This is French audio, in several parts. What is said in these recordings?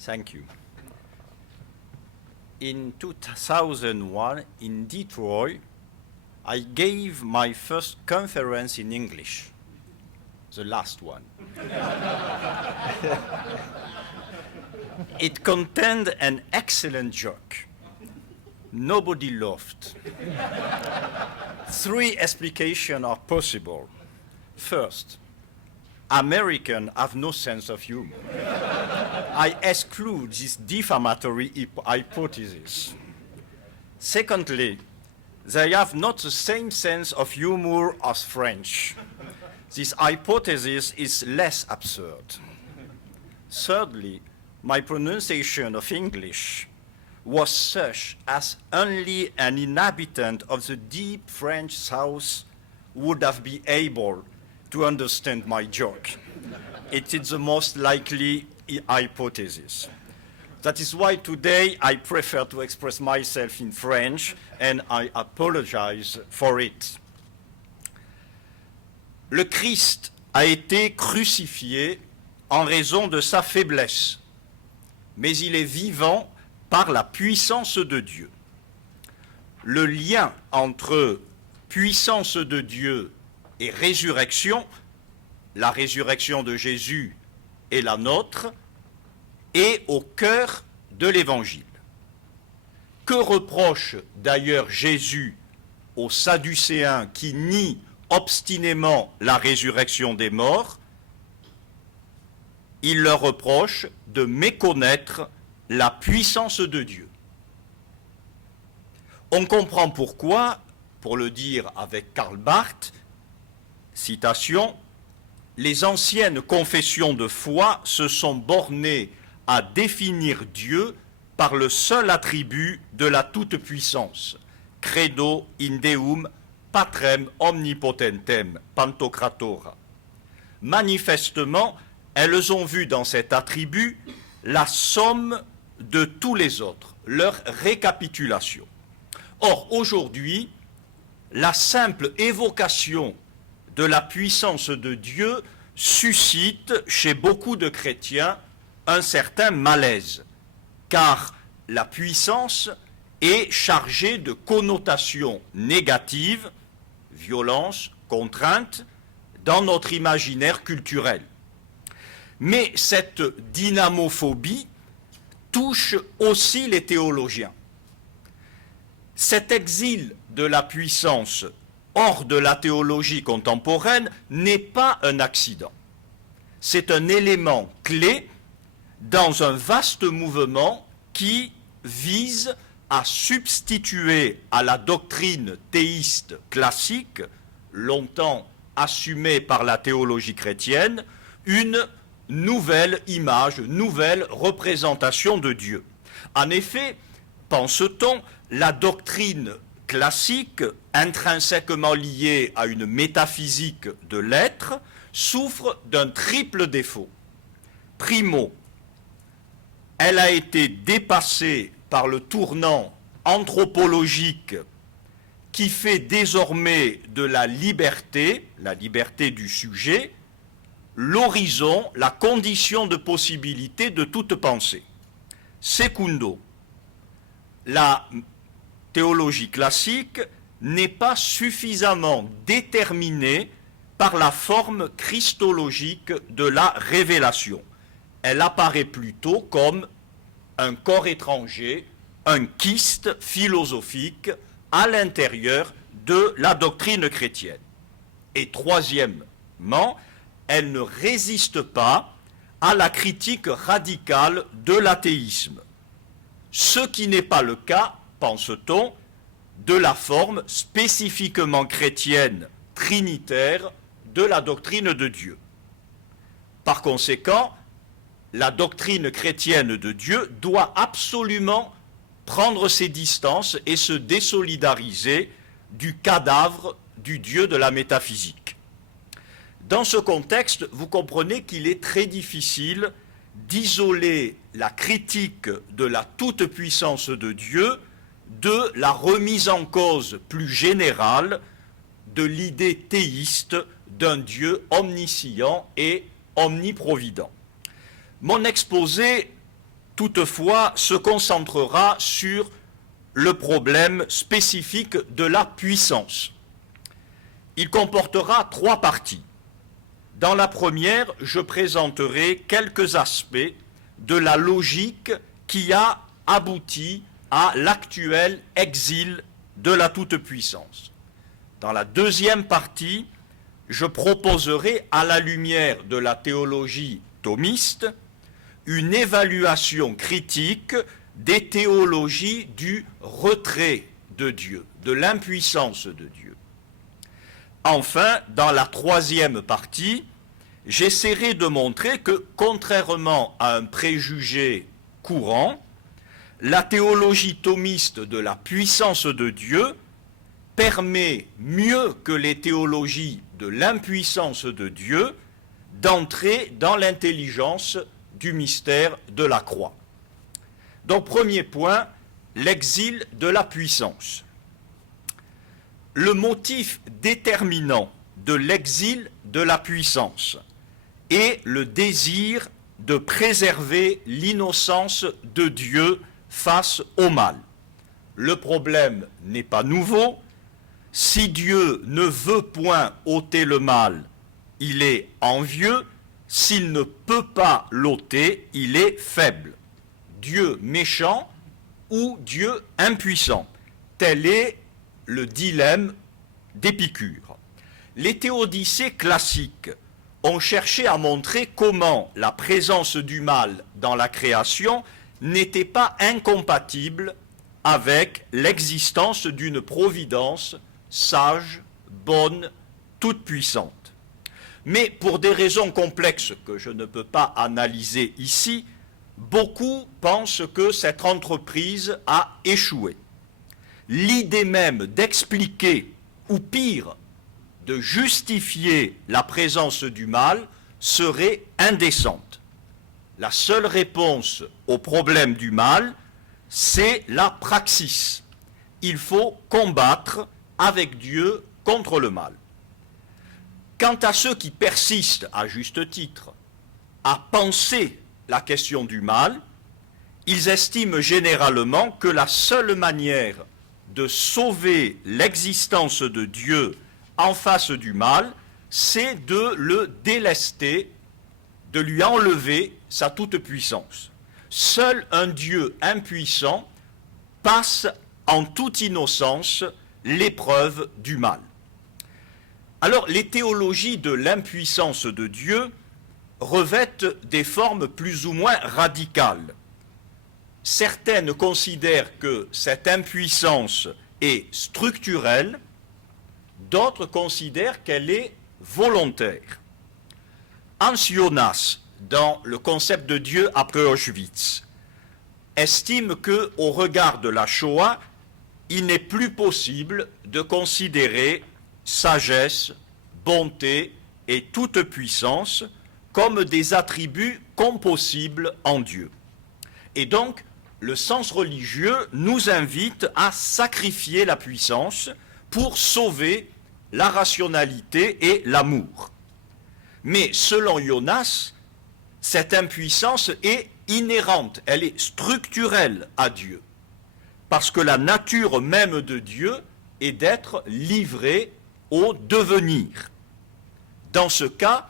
Thank you. In 2001, in Detroit, I gave my first conference in English, the last one. It contained an excellent joke. Nobody laughed. 3 explanations are possible. First, Americans have no sense of humor. I exclude this defamatory hypothesis. Secondly, they have not the same sense of humor as French. This hypothesis is less absurd. Thirdly, my pronunciation of English was such as only an inhabitant of the deep French South would have been able to understand my joke. It is the most likely hypothesis. That is why today I prefer to express myself in French, and I apologize for it. Le Christ a été crucifié en raison de sa faiblesse, mais il est vivant par la puissance de Dieu. Le lien entre puissance de Dieu et résurrection, la résurrection de Jésus et la nôtre, est au cœur de l'Évangile. Que reproche d'ailleurs Jésus aux Sadducéens qui nient obstinément la résurrection des morts? Il leur reproche de méconnaître la puissance de Dieu. On comprend pourquoi, pour le dire avec Karl Barth, citation, « Les anciennes confessions de foi se sont bornées à définir Dieu par le seul attribut de la toute-puissance, credo in Deum patrem omnipotentem pantocratora. Manifestement, elles ont vu dans cet attribut la somme de tous les autres, leur récapitulation. Or, aujourd'hui, la simple évocation de la puissance de Dieu suscite chez beaucoup de chrétiens un certain malaise, car la puissance est chargée de connotations négatives, violence, contrainte, dans notre imaginaire culturel. Mais cette dynamophobie touche aussi les théologiens. Cet exil de la puissance hors de la théologie contemporaine n'est pas un accident. C'est un élément clé dans un vaste mouvement qui vise à substituer à la doctrine théiste classique, longtemps assumée par la théologie chrétienne, une nouvelle image, nouvelle représentation de Dieu. En effet, pense-t-on, la doctrine classique, intrinsèquement liée à une métaphysique de l'être, souffre d'un triple défaut. Primo, elle a été dépassée par le tournant anthropologique qui fait désormais de la liberté du sujet, l'horizon, la condition de possibilité de toute pensée. Secundo, la théologie classique n'est pas suffisamment déterminée par la forme christologique de la révélation. Elle apparaît plutôt comme un corps étranger, un kyste philosophique à l'intérieur de la doctrine chrétienne. Et troisièmement, elle ne résiste pas à la critique radicale de l'athéisme. Ce qui n'est pas le cas, pense-t-on, de la forme spécifiquement chrétienne, trinitaire, de la doctrine de Dieu. Par conséquent, la doctrine chrétienne de Dieu doit absolument prendre ses distances et se désolidariser du cadavre du Dieu de la métaphysique. Dans ce contexte, vous comprenez qu'il est très difficile d'isoler la critique de la toute-puissance de Dieu de la remise en cause plus générale de l'idée théiste d'un Dieu omniscient et omniprovident. Mon exposé toutefois, se concentrera sur le problème spécifique de la puissance. Il comportera 3 parties. Dans la première, je présenterai quelques aspects de la logique qui a abouti à l'actuel exil de la toute-puissance. Dans la deuxième partie, je proposerai, à la lumière de la théologie thomiste, une évaluation critique des théologies du retrait de Dieu, de l'impuissance de Dieu. Enfin, dans la troisième partie, j'essaierai de montrer que, contrairement à un préjugé courant, la théologie thomiste de la puissance de Dieu permet mieux que les théologies de l'impuissance de Dieu d'entrer dans l'intelligence du mystère de la croix. Donc, premier point, l'exil de la puissance. Le motif déterminant de l'exil de la puissance est le désir de préserver l'innocence de Dieu face au mal. Le problème n'est pas nouveau. Si Dieu ne veut point ôter le mal, il est envieux. S'il ne peut pas l'ôter, il est faible. Dieu méchant ou Dieu impuissant. Tel est le dilemme d'Épicure. Les théodicées classiques ont cherché à montrer comment la présence du mal dans la création n'était pas incompatible avec l'existence d'une providence sage, bonne, toute puissante. Mais pour des raisons complexes que je ne peux pas analyser ici, beaucoup pensent que cette entreprise a échoué. L'idée même d'expliquer, ou pire, de justifier la présence du mal serait indécente. La seule réponse au problème du mal, c'est la praxis. Il faut combattre avec Dieu contre le mal. Quant à ceux qui persistent, à juste titre, à penser la question du mal, ils estiment généralement que la seule manière de sauver l'existence de Dieu en face du mal, c'est de le délester, de lui enlever sa toute-puissance. Seul un Dieu impuissant passe en toute innocence l'épreuve du mal. Alors, les théologies de l'impuissance de Dieu revêtent des formes plus ou moins radicales. Certaines considèrent que cette impuissance est structurelle, d'autres considèrent qu'elle est volontaire. Hans Jonas, dans le concept de Dieu après Auschwitz, estime qu'au regard de la Shoah, il n'est plus possible de considérer sagesse, bonté et toute puissance comme des attributs compossibles en Dieu. Et donc, le sens religieux nous invite à sacrifier la puissance pour sauver la rationalité et l'amour. Mais selon Jonas, cette impuissance est inhérente, elle est structurelle à Dieu, parce que la nature même de Dieu est d'être livré au devenir. Dans ce cas,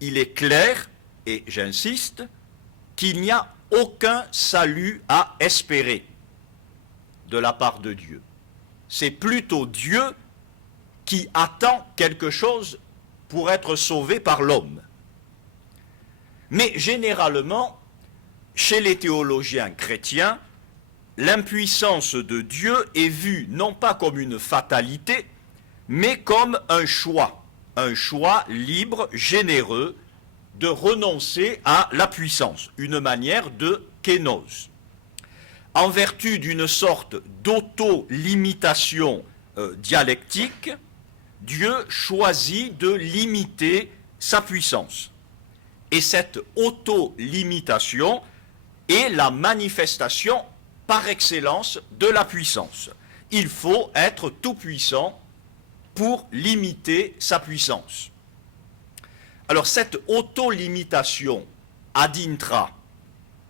il est clair, et j'insiste, qu'il n'y a aucun salut à espérer de la part de Dieu. C'est plutôt Dieu qui attend quelque chose pour être sauvé par l'homme. Mais généralement, chez les théologiens chrétiens, l'impuissance de Dieu est vue non pas comme une fatalité, mais comme un choix libre, généreux, de renoncer à la puissance, une manière de kénose. En vertu d'une sorte d'auto-limitation dialectique, Dieu choisit de limiter sa puissance. Et cette auto-limitation est la manifestation par excellence de la puissance. Il faut être tout-puissant pour limiter sa puissance. Alors cette auto-limitation ad intra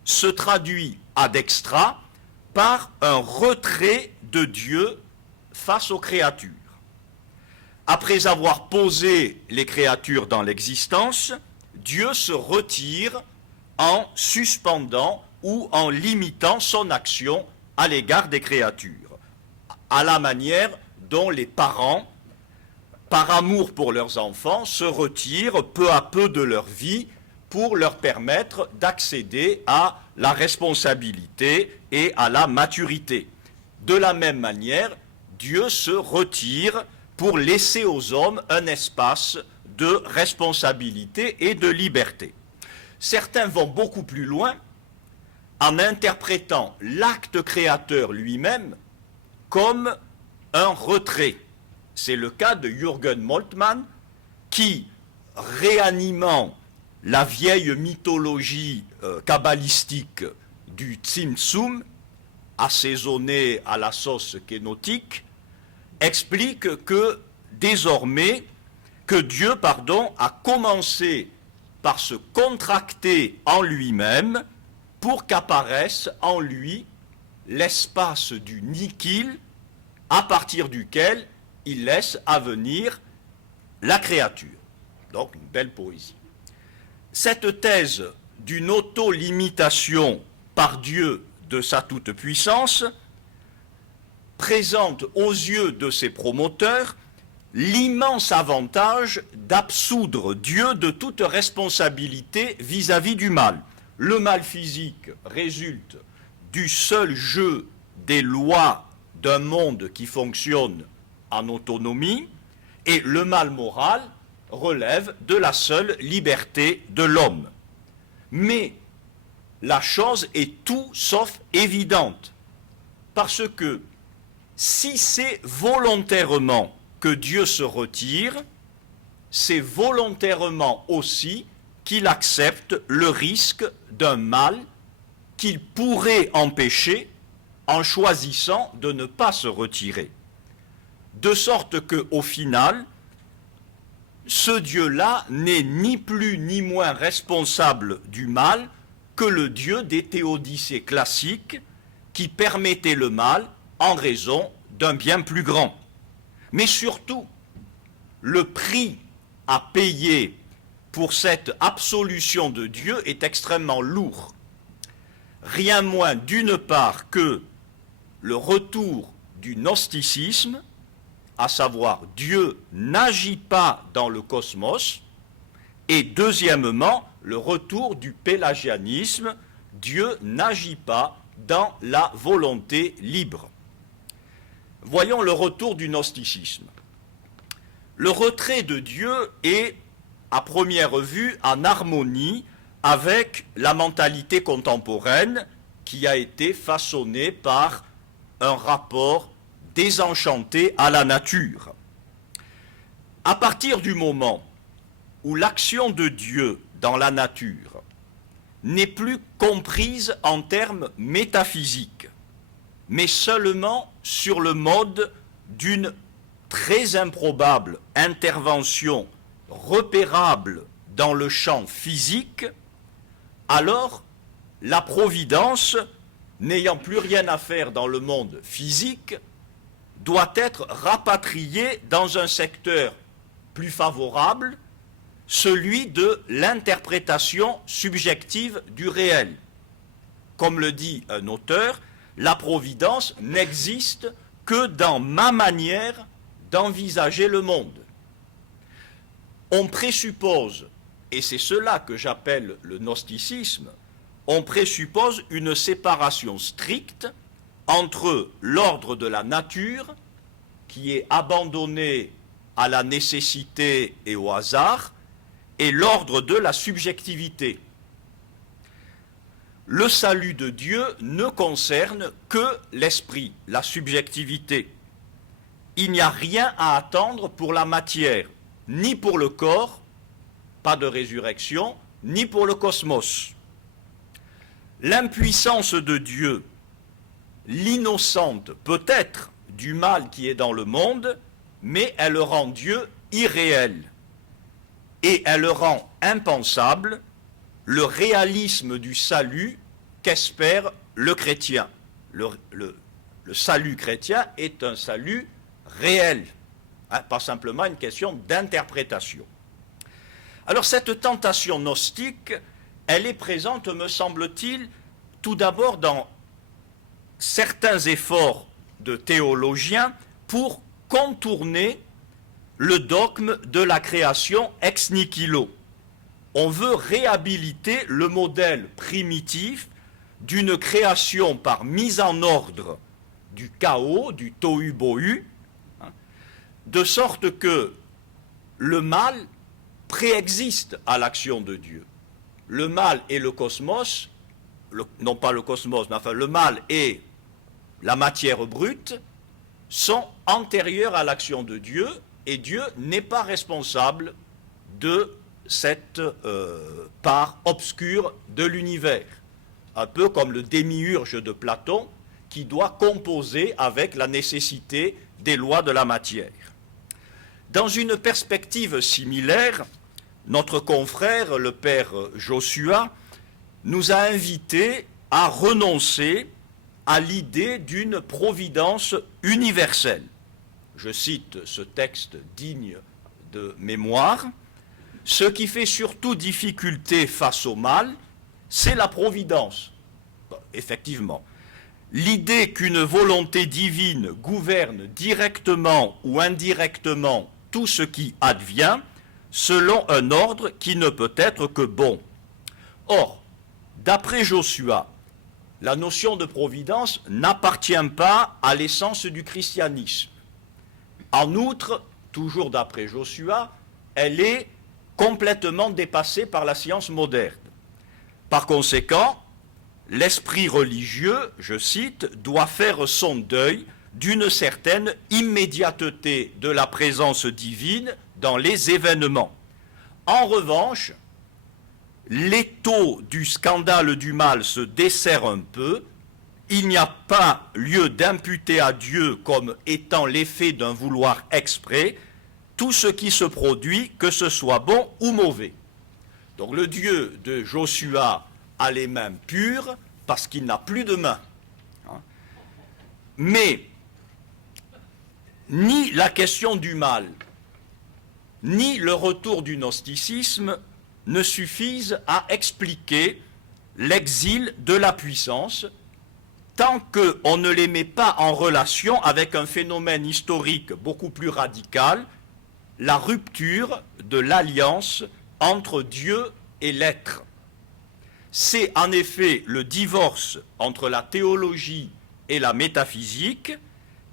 se traduit ad extra par un retrait de Dieu face aux créatures. Après avoir posé les créatures dans l'existence, Dieu se retire en suspendant ou en limitant son action à l'égard des créatures, à la manière dont les parents, par amour pour leurs enfants, se retirent peu à peu de leur vie pour leur permettre d'accéder à la responsabilité et à la maturité. De la même manière, Dieu se retire pour laisser aux hommes un espace de responsabilité et de liberté. Certains vont beaucoup plus loin en interprétant l'acte créateur lui-même comme un retrait. C'est le cas de Jürgen Moltmann qui, réanimant la vieille mythologie kabbalistique du Tzimtzum, assaisonnée à la sauce kénotique, explique que désormais, que Dieu, a commencé par se contracter en lui-même pour qu'apparaisse en lui l'espace du nihil à partir duquel il laisse advenir la créature. Donc une belle poésie. Cette thèse d'une auto-limitation par Dieu de sa toute-puissance présente aux yeux de ses promoteurs l'immense avantage d'absoudre Dieu de toute responsabilité vis-à-vis du mal. Le mal physique résulte du seul jeu des lois d'un monde qui fonctionne en autonomie, et le mal moral relève de la seule liberté de l'homme. Mais la chose est tout sauf évidente, parce que si c'est volontairement que Dieu se retire, c'est volontairement aussi qu'il accepte le risque d'un mal qu'il pourrait empêcher en choisissant de ne pas se retirer. De sorte qu'au final, ce Dieu-là n'est ni plus ni moins responsable du mal que le Dieu des théodicées classiques qui permettait le mal en raison d'un bien plus grand. Mais surtout, le prix à payer pour cette absolution de Dieu est extrêmement lourd. Rien moins d'une part que le retour du gnosticisme, à savoir Dieu n'agit pas dans le cosmos, et deuxièmement, le retour du pélagianisme, Dieu n'agit pas dans la volonté libre. Voyons le retour du gnosticisme. Le retrait de Dieu est, à première vue, en harmonie avec la mentalité contemporaine qui a été façonnée par un rapport désenchanté à la nature. À partir du moment où l'action de Dieu dans la nature n'est plus comprise en termes métaphysiques, mais seulement sur le mode d'une très improbable intervention repérable dans le champ physique, alors la providence, n'ayant plus rien à faire dans le monde physique, doit être rapatriée dans un secteur plus favorable, celui de l'interprétation subjective du réel. Comme le dit un auteur, la providence n'existe que dans ma manière d'envisager le monde. On présuppose, et c'est cela que j'appelle le gnosticisme, on présuppose une séparation stricte entre l'ordre de la nature, qui est abandonné à la nécessité et au hasard, et l'ordre de la subjectivité. Le salut de Dieu ne concerne que l'esprit, la subjectivité. Il n'y a rien à attendre pour la matière, ni pour le corps, pas de résurrection, ni pour le cosmos. L'impuissance de Dieu, l'innocente peut-être du mal qui est dans le monde, mais elle rend Dieu irréel. Et elle rend impensable le réalisme du salut qu'espère le chrétien. Le salut chrétien est un salut réel, hein, pas simplement une question d'interprétation. Alors cette tentation gnostique, elle est présente, me semble-t-il, tout d'abord dans certains efforts de théologiens pour contourner le dogme de la création ex nihilo. On veut réhabiliter le modèle primitif d'une création par mise en ordre du chaos, du tohu-bohu, hein, de sorte que le mal préexiste à l'action de Dieu. Le mal et le cosmos, non pas le cosmos, mais enfin le mal et la matière brute sont antérieurs à l'action de Dieu, et Dieu n'est pas responsable de cette part obscure de l'univers. Un peu comme le démiurge de Platon, qui doit composer avec la nécessité des lois de la matière. Dans une perspective similaire, notre confrère, le père Joshua, nous a invités à renoncer à l'idée d'une providence universelle. Je cite ce texte digne de mémoire. « Ce qui fait surtout difficulté face au mal, c'est la providence. » Effectivement. L'idée qu'une volonté divine gouverne directement ou indirectement tout ce qui advient, selon un ordre qui ne peut être que bon. Or, d'après Joshua, la notion de providence n'appartient pas à l'essence du christianisme. En outre, toujours d'après Joshua, elle est complètement dépassée par la science moderne. Par conséquent, l'esprit religieux, je cite, doit faire son deuil d'une certaine immédiateté de la présence divine dans les événements. En revanche, l'étau du scandale du mal se desserre un peu. Il n'y a pas lieu d'imputer à Dieu comme étant l'effet d'un vouloir exprès tout ce qui se produit, que ce soit bon ou mauvais. Donc le Dieu de Joshua a les mains pures parce qu'il n'a plus de mains. Mais ni la question du mal, ni le retour du gnosticisme ne suffisent à expliquer l'exil de la puissance tant qu'on ne les met pas en relation avec un phénomène historique beaucoup plus radical, la rupture de l'alliance entre Dieu et l'être. C'est en effet le divorce entre la théologie et la métaphysique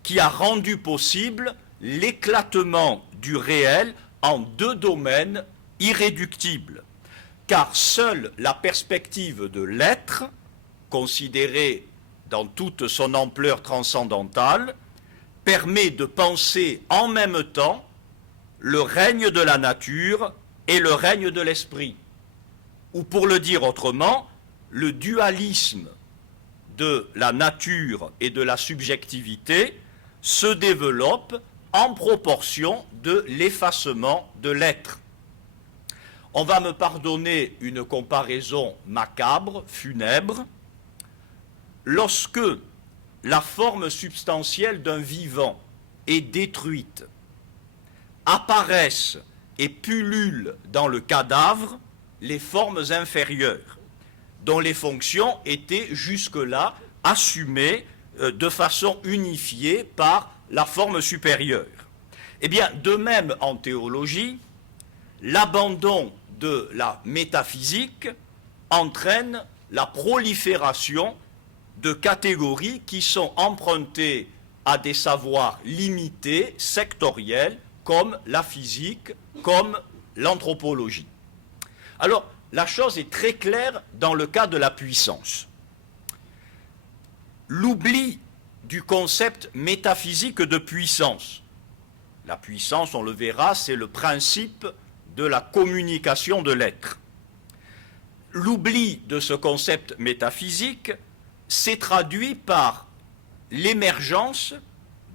qui a rendu possible l'éclatement du réel en deux domaines irréductibles, car seule la perspective de l'être, considérée dans toute son ampleur transcendantale, permet de penser en même temps le règne de la nature et le règne de l'esprit. Ou pour le dire autrement, le dualisme de la nature et de la subjectivité se développe en proportion de l'effacement de l'être. On va me pardonner une comparaison macabre, funèbre. Lorsque la forme substantielle d'un vivant est détruite, apparaissent et pullulent dans le cadavre les formes inférieures, dont les fonctions étaient jusque-là assumées de façon unifiée par la forme supérieure. Eh bien, de même en théologie, l'abandon de la métaphysique entraîne la prolifération de catégories qui sont empruntées à des savoirs limités, sectoriels, comme la physique, comme l'anthropologie. Alors, la chose est très claire dans le cas de la puissance. L'oubli du concept métaphysique de puissance. La puissance, on le verra, c'est le principe de la communication de l'être. L'oubli de ce concept métaphysique s'est traduit par l'émergence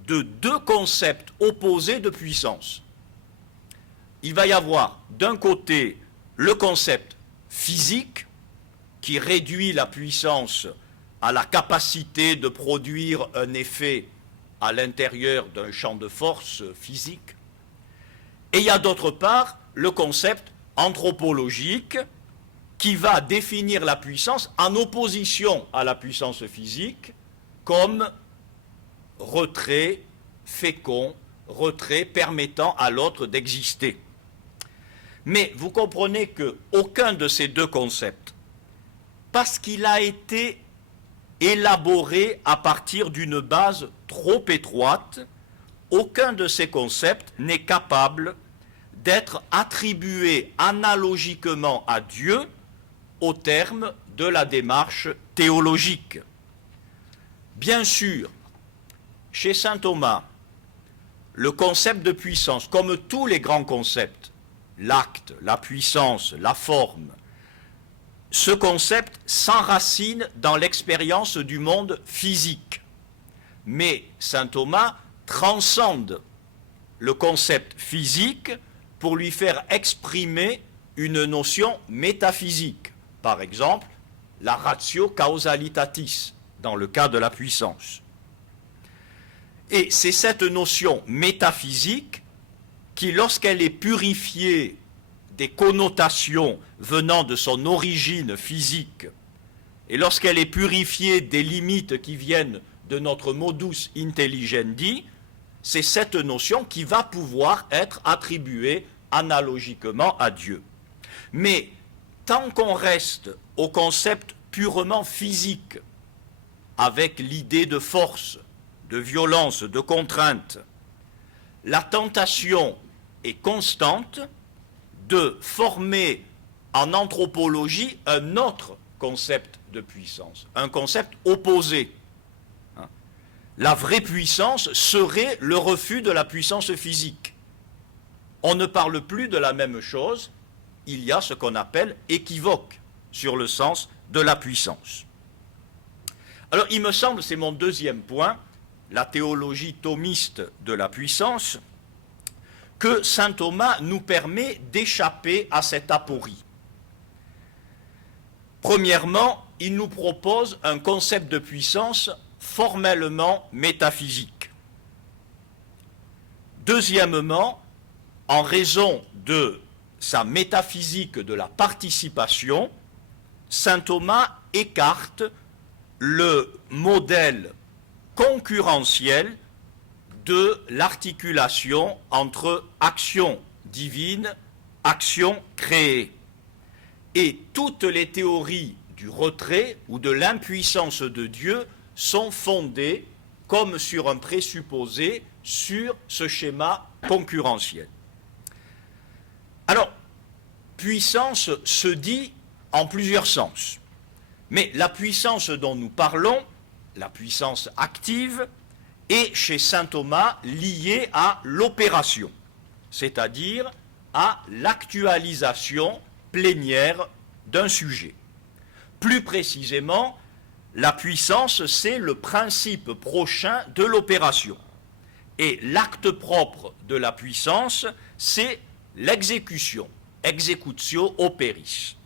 de deux concepts opposés de puissance. Il va y avoir d'un côté le concept physique qui réduit la puissance à la capacité de produire un effet à l'intérieur d'un champ de force physique. Et il y a d'autre part le concept anthropologique qui va définir la puissance en opposition à la puissance physique comme retrait fécond, retrait permettant à l'autre d'exister. Mais vous comprenez qu'aucun de ces deux concepts, parce qu'il a été élaboré à partir d'une base trop étroite, aucun de ces concepts n'est capable d'être attribué analogiquement à Dieu au terme de la démarche théologique. Bien sûr, chez saint Thomas, le concept de puissance, comme tous les grands concepts, l'acte, la puissance, la forme, ce concept s'enracine dans l'expérience du monde physique. Mais saint Thomas transcende le concept physique pour lui faire exprimer une notion métaphysique. Par exemple, la ratio causalitatis, dans le cas de la puissance. Et c'est cette notion métaphysique qui, lorsqu'elle est purifiée des connotations venant de son origine physique, et lorsqu'elle est purifiée des limites qui viennent de notre modus intelligendi, c'est cette notion qui va pouvoir être attribuée analogiquement à Dieu. Mais tant qu'on reste au concept purement physique, avec l'idée de force, de violence, de contrainte, la tentation est constante de former en anthropologie un autre concept de puissance, un concept opposé. La vraie puissance serait le refus de la puissance physique. On ne parle plus de la même chose, il y a ce qu'on appelle équivoque sur le sens de la puissance. Alors il me semble, c'est mon deuxième point, la théologie thomiste de la puissance, que saint Thomas nous permet d'échapper à cette aporie. Premièrement, il nous propose un concept de puissance formellement métaphysique. Deuxièmement, en raison de sa métaphysique de la participation, saint Thomas écarte le modèle concurrentiel de l'articulation entre action divine, action créée. Et toutes les théories du retrait ou de l'impuissance de Dieu sont fondées, comme sur un présupposé, sur ce schéma concurrentiel. Alors, puissance se dit en plusieurs sens. Mais la puissance dont nous parlons, la puissance active, est chez saint Thomas liée à l'opération, c'est-à-dire à l'actualisation plénière d'un sujet. Plus précisément, la puissance, c'est le principe prochain de l'opération. Et l'acte propre de la puissance, c'est l'exécution, executio operis.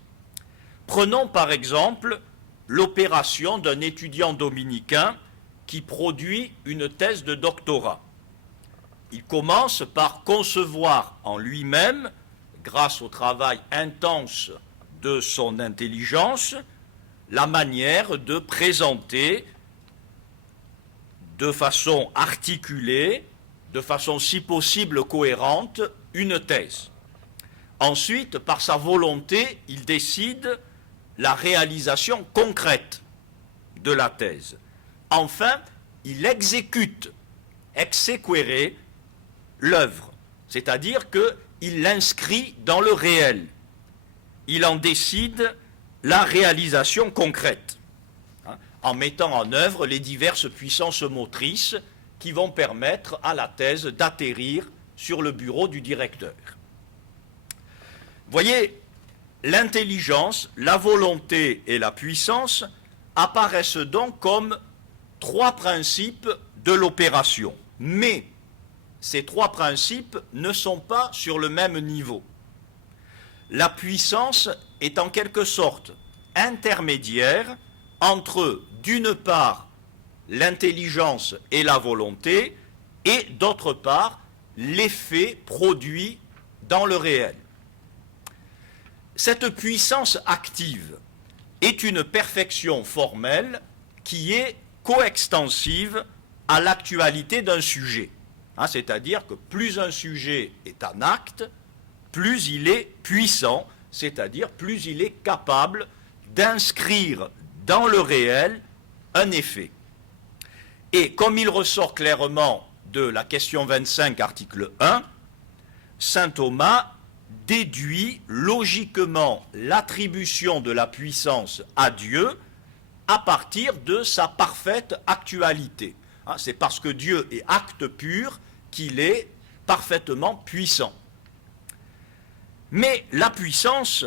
Prenons par exemple l'opération d'un étudiant dominicain qui produit une thèse de doctorat. Il commence par concevoir en lui-même, grâce au travail intense de son intelligence, la manière de présenter de façon articulée, de façon si possible cohérente, une thèse. Ensuite, par sa volonté, il décide la réalisation concrète de la thèse. Enfin, il exécute, exequere, l'œuvre, c'est-à-dire qu'il l'inscrit dans le réel. Il en décide la réalisation concrète, en mettant en œuvre les diverses puissances motrices qui vont permettre à la thèse d'atterrir sur le bureau du directeur. Voyez, l'intelligence, la volonté et la puissance apparaissent donc comme trois principes de l'opération. Mais ces trois principes ne sont pas sur le même niveau. La puissance est en quelque sorte intermédiaire entre, d'une part, l'intelligence et la volonté, et d'autre part, l'effet produit dans le réel. Cette puissance active est une perfection formelle qui est coextensive à l'actualité d'un sujet. C'est-à-dire que plus un sujet est en acte, plus il est puissant, c'est-à-dire plus il est capable d'inscrire dans le réel un effet. Et comme il ressort clairement de la question 25, article 1, saint Thomas déduit logiquement l'attribution de la puissance à Dieu à partir de sa parfaite actualité. C'est parce que Dieu est acte pur qu'il est parfaitement puissant. Mais la puissance,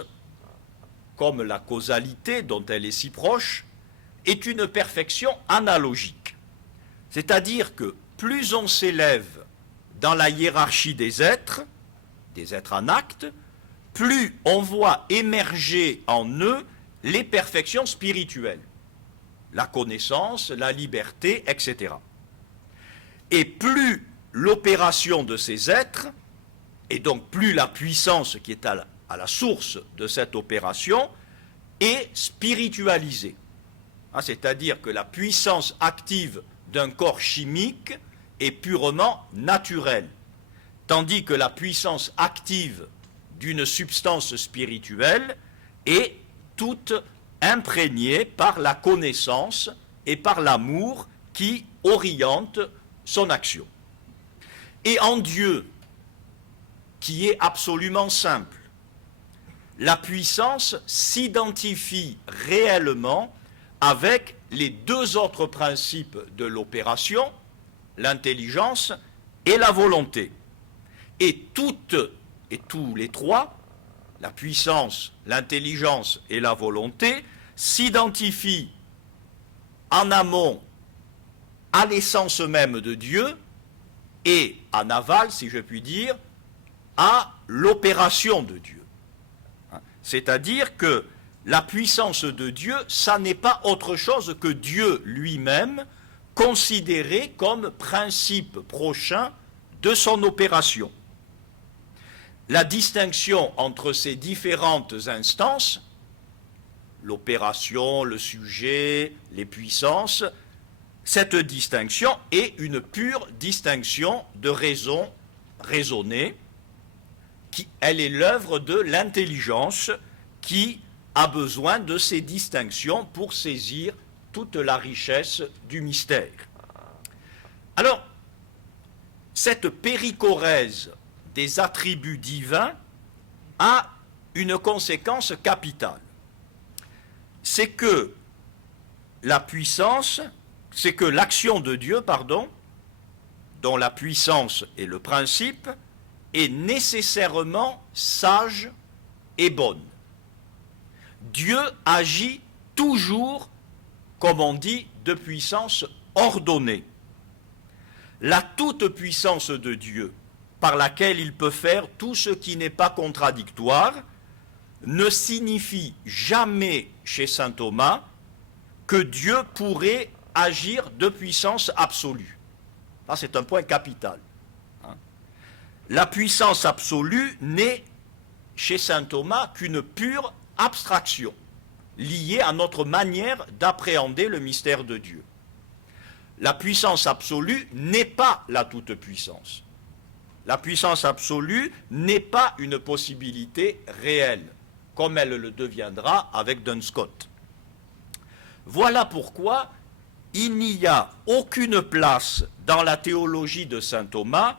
comme la causalité dont elle est si proche, est une perfection analogique. C'est-à-dire que plus on s'élève dans la hiérarchie des êtres en acte, plus on voit émerger en eux les perfections spirituelles, la connaissance, la liberté, etc. Et plus l'opération de ces êtres, et donc plus la puissance qui est à la source de cette opération, est spiritualisée. C'est-à-dire que la puissance active d'un corps chimique est purement naturelle, tandis que la puissance active d'une substance spirituelle est toute imprégnée par la connaissance et par l'amour qui oriente son action. Et en Dieu, qui est absolument simple, la puissance s'identifie réellement avec les deux autres principes de l'opération, l'intelligence et la volonté. Et tous les trois, la puissance, l'intelligence et la volonté, s'identifient en amont à l'essence même de Dieu et en aval, si je puis dire, à l'opération de Dieu. C'est-à-dire que la puissance de Dieu, ça n'est pas autre chose que Dieu lui-même, considéré comme principe prochain de son opération. La distinction entre ces différentes instances, l'opération, le sujet, les puissances, cette distinction est une pure distinction de raison raisonnée, elle est l'œuvre de l'intelligence qui a besoin de ces distinctions pour saisir toute la richesse du mystère. Alors, cette péricorèse des attributs divins a une conséquence capitale. C'est que l'action de Dieu, dont la puissance est le principe, est nécessairement sage et bonne. Dieu agit toujours, comme on dit, de puissance ordonnée. La toute-puissance de Dieu, par laquelle il peut faire tout ce qui n'est pas contradictoire, ne signifie jamais chez saint Thomas que Dieu pourrait agir de puissance absolue. Ça, c'est un point capital. La puissance absolue n'est chez saint Thomas qu'une pure abstraction liée à notre manière d'appréhender le mystère de Dieu. La puissance absolue n'est pas la toute-puissance. La puissance absolue n'est pas une possibilité réelle, comme elle le deviendra avec Duns Scotus. Voilà pourquoi il n'y a aucune place dans la théologie de saint Thomas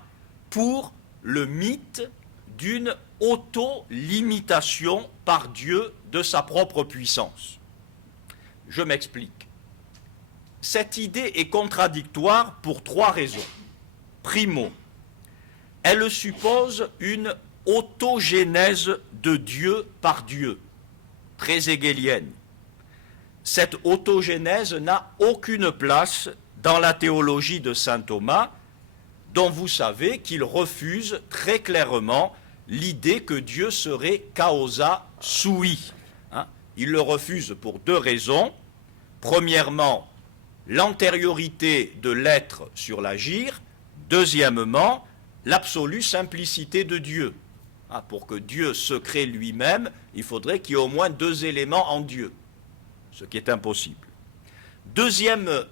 pour le mythe d'une auto-limitation par Dieu de sa propre puissance. Je m'explique. Cette idée est contradictoire pour trois raisons. Primo, elle suppose une autogénèse de Dieu par Dieu, très hégélienne. Cette autogénèse n'a aucune place dans la théologie de saint Thomas, dont vous savez qu'il refuse très clairement l'idée que Dieu serait causa sui, Il le refuse pour deux raisons. Premièrement, l'antériorité de l'être sur l'agir. Deuxièmement, l'absolue simplicité de Dieu. Pour que Dieu se crée lui-même, il faudrait qu'il y ait au moins deux éléments en Dieu, ce qui est impossible. Deuxième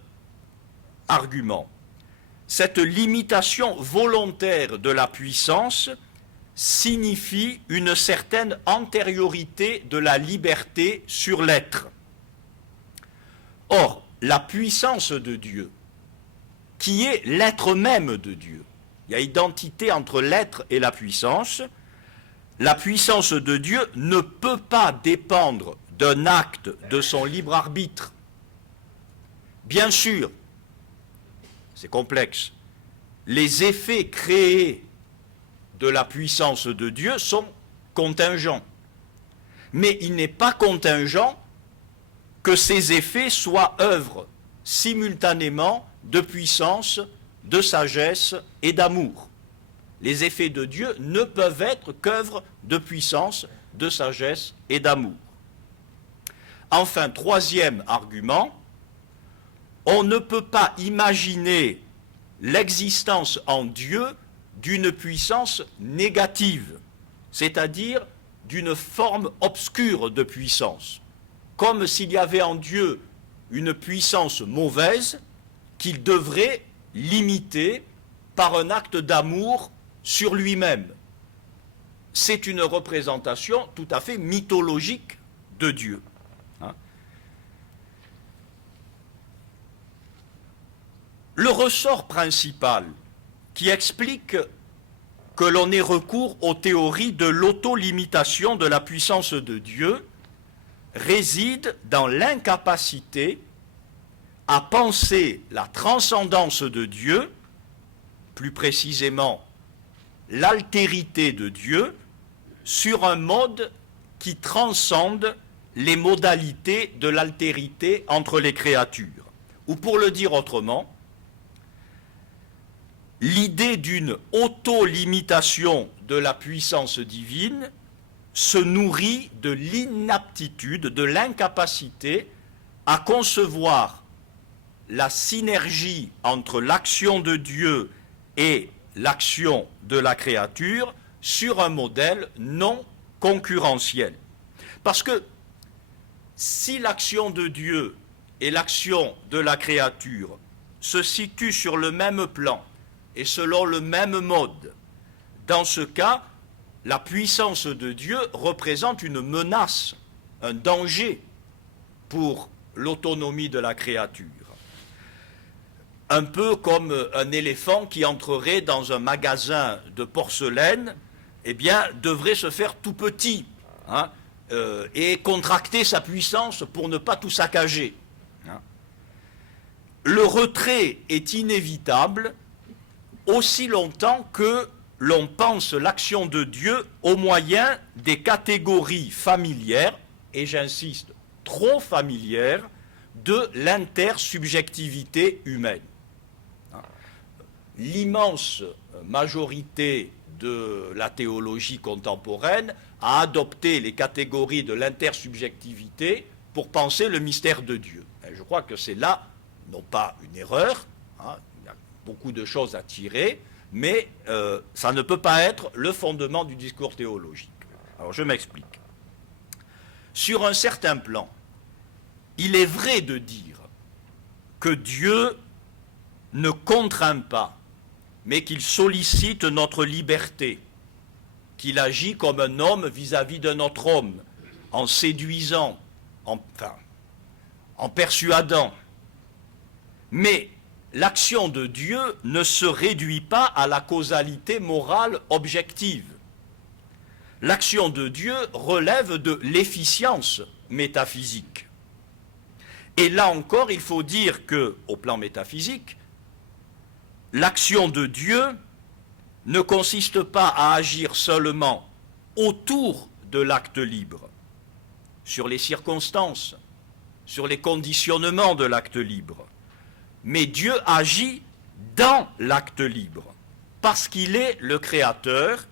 argument, cette limitation volontaire de la puissance signifie une certaine antériorité de la liberté sur l'être. Or, la puissance de Dieu, qui est l'être même de Dieu, il y a identité entre l'être et la puissance de Dieu ne peut pas dépendre d'un acte de son libre arbitre. Bien sûr, c'est complexe, les effets créés de la puissance de Dieu sont contingents. Mais il n'est pas contingent que ces effets soient œuvre simultanément de puissance, de sagesse et d'amour. Les effets de Dieu ne peuvent être qu'œuvre de puissance, de sagesse et d'amour. Enfin, troisième argument, on ne peut pas imaginer l'existence en Dieu d'une puissance négative, c'est-à-dire d'une forme obscure de puissance, comme s'il y avait en Dieu une puissance mauvaise qu'il devrait limiter par un acte d'amour sur lui-même. C'est une représentation tout à fait mythologique de Dieu. Le ressort principal qui explique que l'on ait recours aux théories de l'auto-limitation de la puissance de Dieu réside dans l'incapacité à penser la transcendance de Dieu, plus précisément l'altérité de Dieu, sur un mode qui transcende les modalités de l'altérité entre les créatures. Ou pour le dire autrement, l'idée d'une auto-limitation de la puissance divine se nourrit de l'inaptitude, de l'incapacité à concevoir la synergie entre l'action de Dieu et l'action de la créature sur un modèle non concurrentiel. Parce que si l'action de Dieu et l'action de la créature se situent sur le même plan et selon le même mode, dans ce cas, la puissance de Dieu représente une menace, un danger pour l'autonomie de la créature. Un peu comme un éléphant qui entrerait dans un magasin de porcelaine, eh bien, devrait se faire tout petit, et contracter sa puissance pour ne pas tout saccager. Le retrait est inévitable aussi longtemps que l'on pense l'action de Dieu au moyen des catégories familières, et j'insiste, trop familières, de l'intersubjectivité humaine. L'immense majorité de la théologie contemporaine a adopté les catégories de l'intersubjectivité pour penser le mystère de Dieu. Et je crois que c'est là, non pas une erreur, il y a beaucoup de choses à tirer, mais ça ne peut pas être le fondement du discours théologique. Alors je m'explique. Sur un certain plan, il est vrai de dire que Dieu ne contraint pas, mais qu'il sollicite notre liberté, qu'il agit comme un homme vis-à-vis d'un autre homme, en séduisant, en persuadant. Mais l'action de Dieu ne se réduit pas à la causalité morale objective. L'action de Dieu relève de l'efficience métaphysique. Et là encore, il faut dire qu'au plan métaphysique, l'action de Dieu ne consiste pas à agir seulement autour de l'acte libre, sur les circonstances, sur les conditionnements de l'acte libre, mais Dieu agit dans l'acte libre, parce qu'il est le Créateur,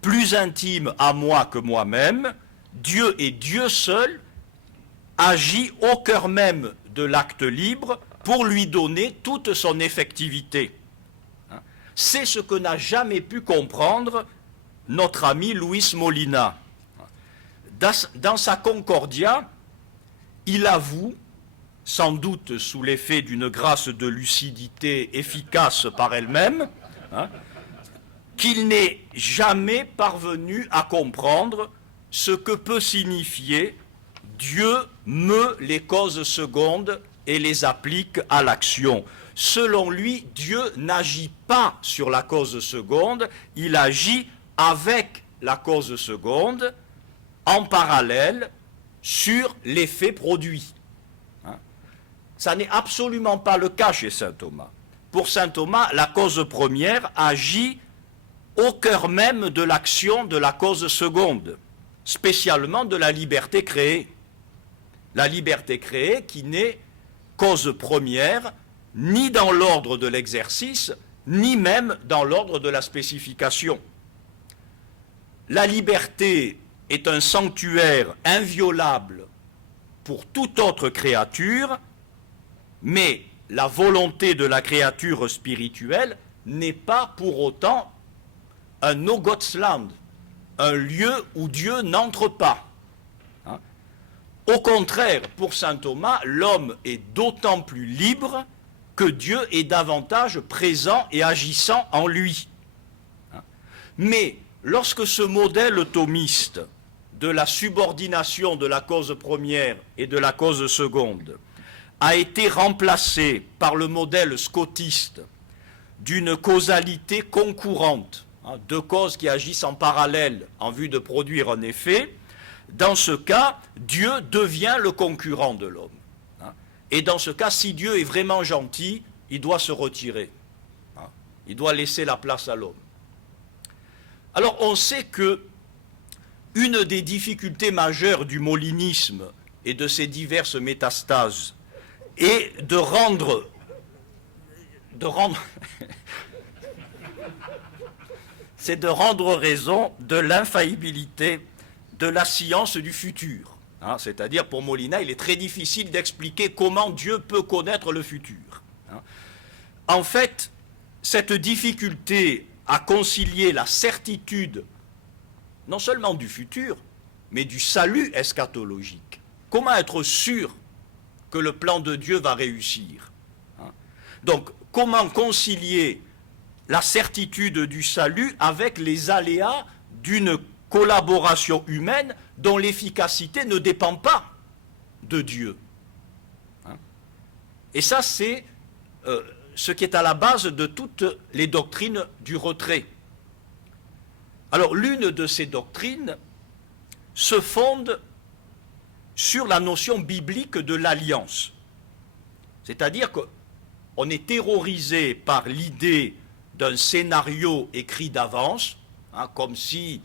plus intime à moi que moi-même. Dieu est Dieu seul, agit au cœur même de l'acte libre pour lui donner toute son effectivité. C'est ce que n'a jamais pu comprendre notre ami Luis Molina. Dans sa Concordia, il avoue, sans doute sous l'effet d'une grâce de lucidité efficace par elle-même, qu'il n'est jamais parvenu à comprendre ce que peut signifier « Dieu meut les causes secondes et les applique à l'action ». Selon lui, Dieu n'agit pas sur la cause seconde, il agit avec la cause seconde, en parallèle, sur l'effet produit. Ça n'est absolument pas le cas chez saint Thomas. Pour saint Thomas, la cause première agit au cœur même de l'action de la cause seconde, spécialement de la liberté créée. La liberté créée qui n'est cause première ni dans l'ordre de l'exercice, ni même dans l'ordre de la spécification. La liberté est un sanctuaire inviolable pour toute autre créature, mais la volonté de la créature spirituelle n'est pas pour autant un no-Godsland, un lieu où Dieu n'entre pas. Au contraire, pour saint Thomas, l'homme est d'autant plus libre que Dieu est davantage présent et agissant en lui. Mais lorsque ce modèle thomiste de la subordination de la cause première et de la cause seconde a été remplacé par le modèle scotiste d'une causalité concourante, deux causes qui agissent en parallèle en vue de produire un effet, dans ce cas, Dieu devient le concurrent de l'homme. Et dans ce cas, si Dieu est vraiment gentil, il doit se retirer. Il doit laisser la place à l'homme. Alors on sait que une des difficultés majeures du molinisme et de ses diverses métastases est de rendre c'est de rendre raison de l'infaillibilité de la science du futur. C'est-à-dire, pour Molina, il est très difficile d'expliquer comment Dieu peut connaître le futur. En fait, cette difficulté à concilier la certitude, non seulement du futur, mais du salut eschatologique. Comment être sûr que le plan de Dieu va réussir? Donc, comment concilier la certitude du salut avec les aléas d'une collaboration humaine dont l'efficacité ne dépend pas de Dieu. Et ça, c'est ce qui est à la base de toutes les doctrines du retrait. Alors, l'une de ces doctrines se fonde sur la notion biblique de l'alliance. C'est-à-dire qu'on est terrorisé par l'idée d'un scénario écrit d'avance, comme si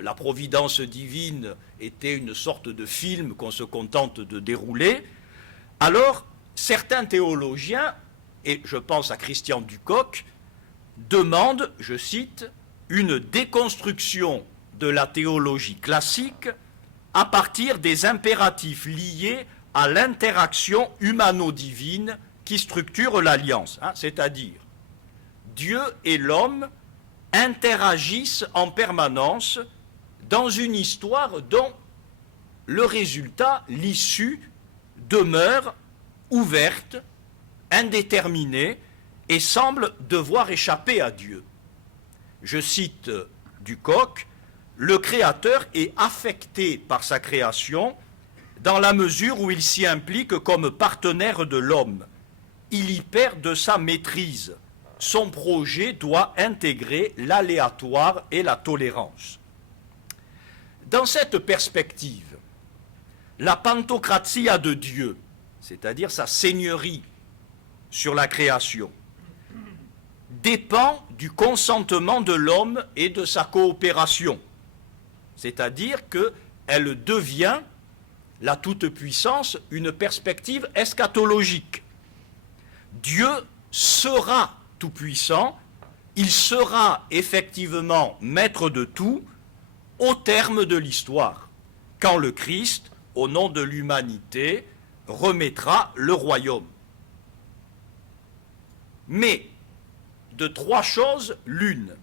la providence divine était une sorte de film qu'on se contente de dérouler. Alors, certains théologiens, et je pense à Christian Ducoq, demandent, je cite, une déconstruction de la théologie classique à partir des impératifs liés à l'interaction humano-divine qui structure l'alliance, c'est-à-dire Dieu et l'homme interagissent en permanence dans une histoire dont le résultat, l'issue, demeure ouverte, indéterminée et semble devoir échapper à Dieu. Je cite Ducoq, « Le Créateur est affecté par sa création dans la mesure où il s'y implique comme partenaire de l'homme. Il y perd de sa maîtrise. Son projet doit intégrer l'aléatoire et la tolérance. » Dans cette perspective, la pantocratia de Dieu, c'est-à-dire sa seigneurie sur la création, dépend du consentement de l'homme et de sa coopération, c'est-à-dire qu'elle devient, la toute-puissance, une perspective eschatologique. Dieu sera tout-puissant, il sera effectivement maître de tout au terme de l'histoire, quand le Christ au nom de l'humanité, remettra le royaume. Mais, de trois choses, l'une.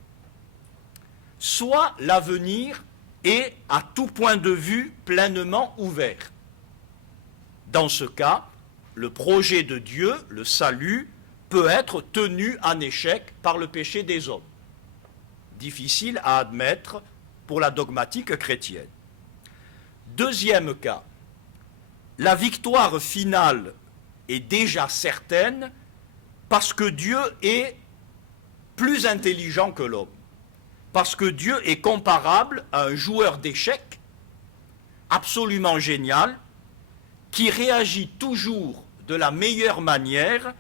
Soit l'avenir est, à tout point de vue, pleinement ouvert. Dans ce cas, le projet de Dieu, le salut, peut être tenu en échec par le péché des hommes. Difficile à admettre pour la dogmatique chrétienne. Deuxième cas, la victoire finale est déjà certaine parce que Dieu est plus intelligent que l'homme. Parce que Dieu est comparable à un joueur d'échecs absolument génial qui réagit toujours de la meilleure manière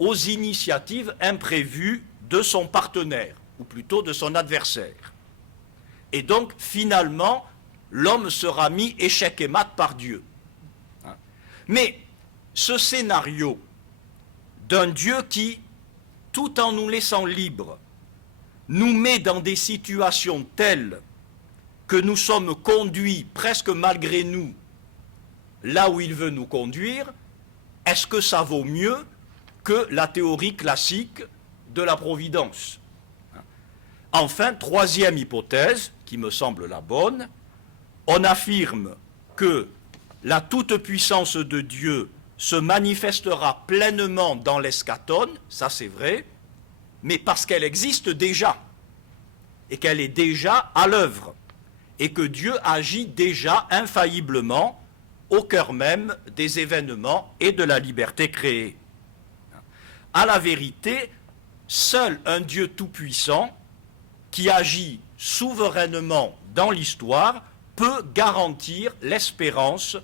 aux initiatives imprévues de son partenaire, ou plutôt de son adversaire. Et donc, finalement, l'homme sera mis échec et mat par Dieu. Mais ce scénario d'un Dieu qui, tout en nous laissant libres, nous met dans des situations telles que nous sommes conduits presque malgré nous là où il veut nous conduire, est-ce que ça vaut mieux que la théorie classique de la providence? Enfin, troisième hypothèse, qui me semble la bonne, on affirme que la toute-puissance de Dieu se manifestera pleinement dans l'eschaton, ça c'est vrai, mais parce qu'elle existe déjà, et qu'elle est déjà à l'œuvre, et que Dieu agit déjà infailliblement au cœur même des événements et de la liberté créée. À la vérité, seul un Dieu tout-puissant, qui agit souverainement dans l'histoire, peut garantir l'espérance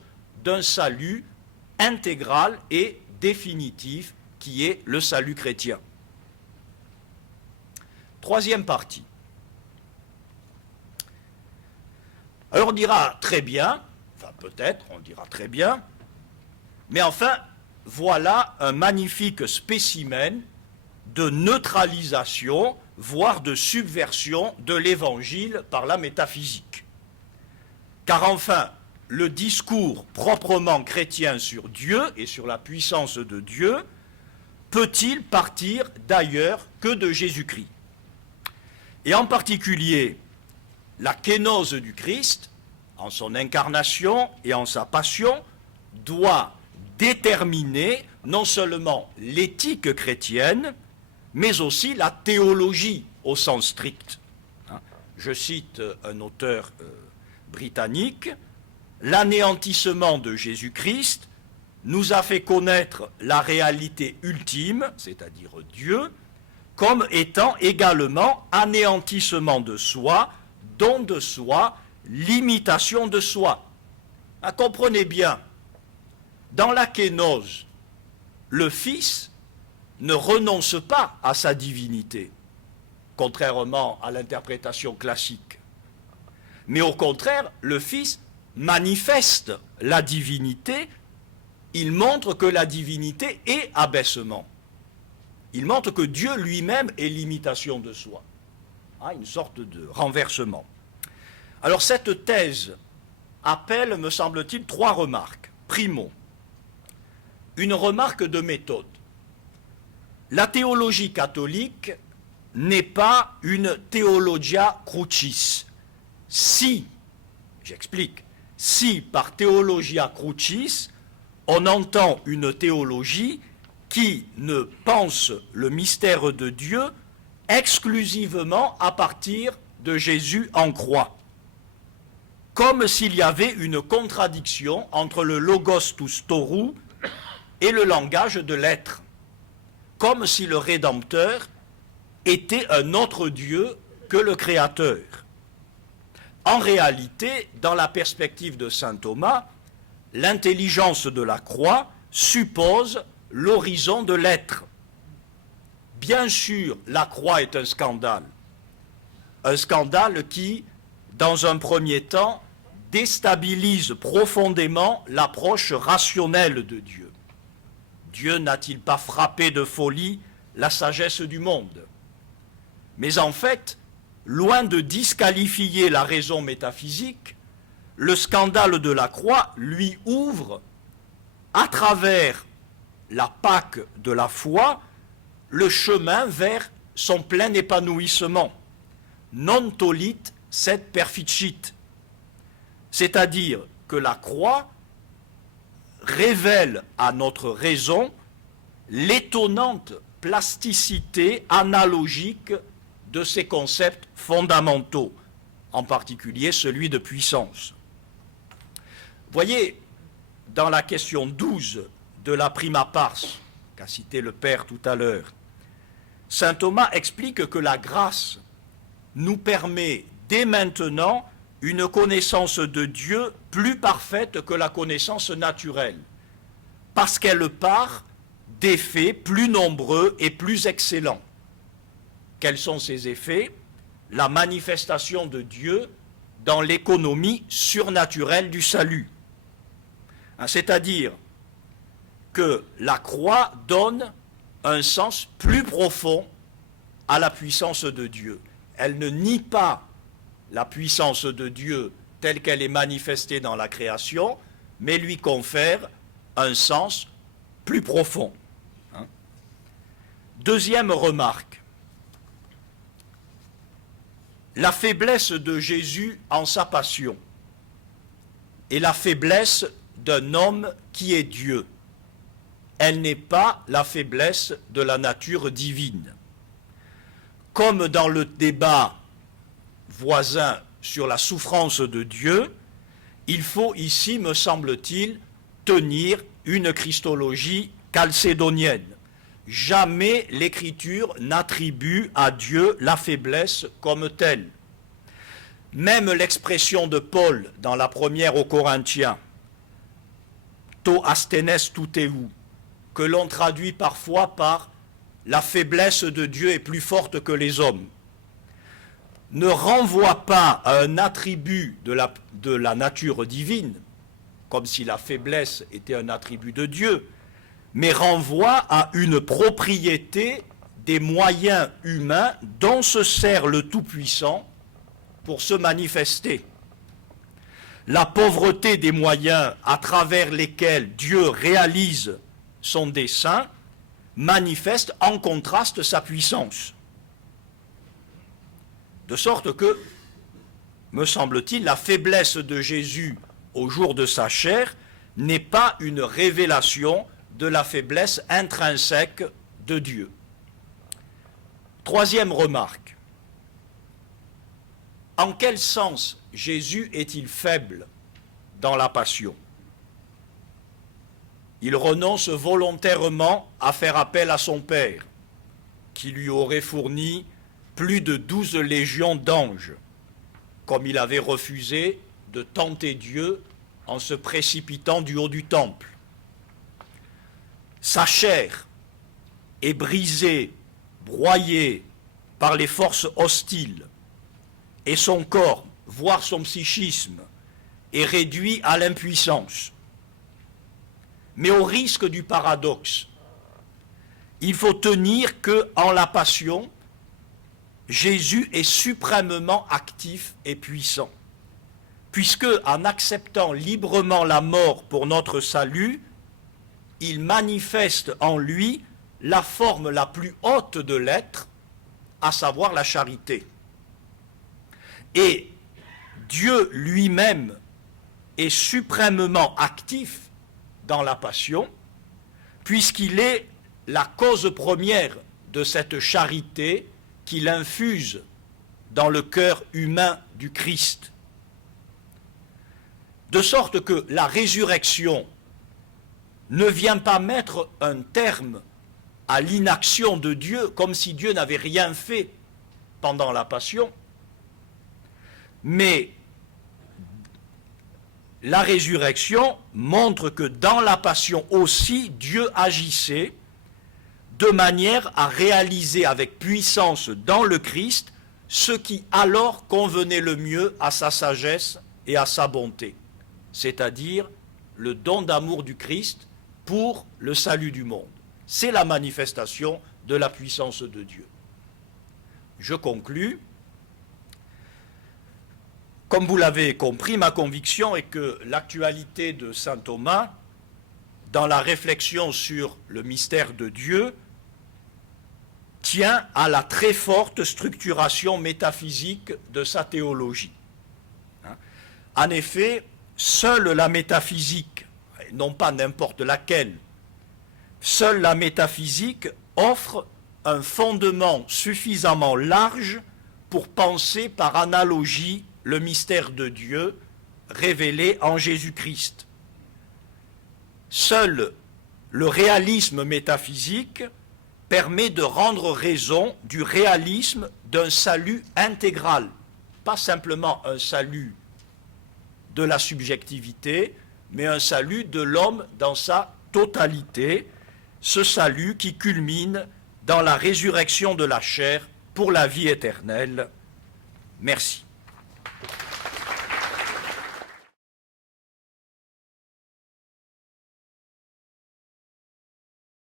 d'un salut intégral et définitif, qui est le salut chrétien. Troisième partie. Alors on dira très bien, enfin peut-être on dira très bien, mais enfin voilà un magnifique spécimen de neutralisation, voire de subversion de l'évangile par la métaphysique. Car enfin, le discours proprement chrétien sur Dieu et sur la puissance de Dieu peut-il partir d'ailleurs que de Jésus-Christ? Et en particulier, la kénose du Christ, en son incarnation et en sa passion, doit déterminer non seulement l'éthique chrétienne, mais aussi la théologie au sens strict. Je cite un auteur britannique, « L'anéantissement de Jésus-Christ nous a fait connaître la réalité ultime, c'est-à-dire Dieu, comme étant également anéantissement de soi, don de soi, limitation de soi. » Comprenez bien, dans la kénose, le Fils ne renonce pas à sa divinité, contrairement à l'interprétation classique. Mais au contraire, le Fils manifeste la divinité, il montre que la divinité est abaissement. Il montre que Dieu lui-même est limitation de soi. Une sorte de renversement. Alors cette thèse appelle, me semble-t-il, trois remarques. Primo, une remarque de méthode. La théologie catholique n'est pas une theologia crucis. Si, j'explique, si par theologia crucis, on entend une théologie qui ne pense le mystère de Dieu exclusivement à partir de Jésus en croix. Comme s'il y avait une contradiction entre le logos tous torou et le langage de l'être. Comme si le Rédempteur était un autre Dieu que le Créateur. En réalité, dans la perspective de saint Thomas, l'intelligence de la croix suppose l'horizon de l'être. Bien sûr, la croix est un scandale qui, dans un premier temps, déstabilise profondément l'approche rationnelle de Dieu. Dieu n'a-t-il pas frappé de folie la sagesse du monde? Mais en fait, loin de disqualifier la raison métaphysique, le scandale de la croix lui ouvre, à travers la Pâque de la foi, le chemin vers son plein épanouissement. Non tollit sed perficit. C'est-à-dire que la croix révèle à notre raison l'étonnante plasticité analogique de ces concepts fondamentaux, en particulier celui de puissance. Voyez, dans la question 12 de la prima pars, qu'a cité le Père tout à l'heure, saint Thomas explique que la grâce nous permet dès maintenant une connaissance de Dieu plus parfaite que la connaissance naturelle, parce qu'elle part d'effets plus nombreux et plus excellents. Quels sont ces effets? La manifestation de Dieu dans l'économie surnaturelle du salut. C'est-à-dire que la croix donne un sens plus profond à la puissance de Dieu. Elle ne nie pas la puissance de Dieu telle qu'elle est manifestée dans la création, mais lui confère un sens plus profond. Deuxième remarque, la faiblesse de Jésus en sa passion et la faiblesse d'un homme qui est Dieu. Elle n'est pas la faiblesse de la nature divine. Comme dans le débat voisin sur la souffrance de Dieu, il faut ici, me semble-t-il, tenir une christologie chalcédonienne. Jamais l'Écriture n'attribue à Dieu la faiblesse comme telle. Même l'expression de Paul dans la première aux Corinthiens, to asthenes tuteu, que l'on traduit parfois par la faiblesse de Dieu est plus forte que les hommes, ne renvoie pas à un attribut de la nature divine, comme si la faiblesse était un attribut de Dieu, mais renvoie à une propriété des moyens humains dont se sert le Tout-Puissant pour se manifester. La pauvreté des moyens à travers lesquels Dieu réalise son dessein manifeste en contraste sa puissance. De sorte que, me semble-t-il, la faiblesse de Jésus au jour de sa chair n'est pas une révélation de la faiblesse intrinsèque de Dieu. Troisième remarque. En quel sens Jésus est-il faible dans la passion? Il renonce volontairement à faire appel à son Père, qui lui aurait fourni plus de 12 légions d'anges, comme il avait refusé de tenter Dieu en se précipitant du haut du temple. Sa chair est brisée, broyée par les forces hostiles, et son corps, voire son psychisme, est réduit à l'impuissance. Mais au risque du paradoxe, il faut tenir qu'en la passion, Jésus est suprêmement actif et puissant, puisque en acceptant librement la mort pour notre salut, il manifeste en lui la forme la plus haute de l'être, à savoir la charité. Et Dieu lui-même est suprêmement actif dans la passion, puisqu'il est la cause première de cette charité qu'il infuse dans le cœur humain du Christ. De sorte que la résurrection ne vient pas mettre un terme à l'inaction de Dieu, comme si Dieu n'avait rien fait pendant la passion, mais la résurrection montre que dans la passion aussi, Dieu agissait de manière à réaliser avec puissance dans le Christ ce qui alors convenait le mieux à sa sagesse et à sa bonté, c'est-à-dire le don d'amour du Christ pour le salut du monde. C'est la manifestation de la puissance de Dieu. Je conclus. Comme vous l'avez compris, ma conviction est que l'actualité de saint Thomas, dans la réflexion sur le mystère de Dieu, tient à la très forte structuration métaphysique de sa théologie. En effet, seule la métaphysique, non pas n'importe laquelle, seule la métaphysique offre un fondement suffisamment large pour penser par analogie le mystère de Dieu révélé en Jésus-Christ. Seul le réalisme métaphysique permet de rendre raison du réalisme d'un salut intégral, pas simplement un salut de la subjectivité, mais un salut de l'homme dans sa totalité, ce salut qui culmine dans la résurrection de la chair pour la vie éternelle. Merci.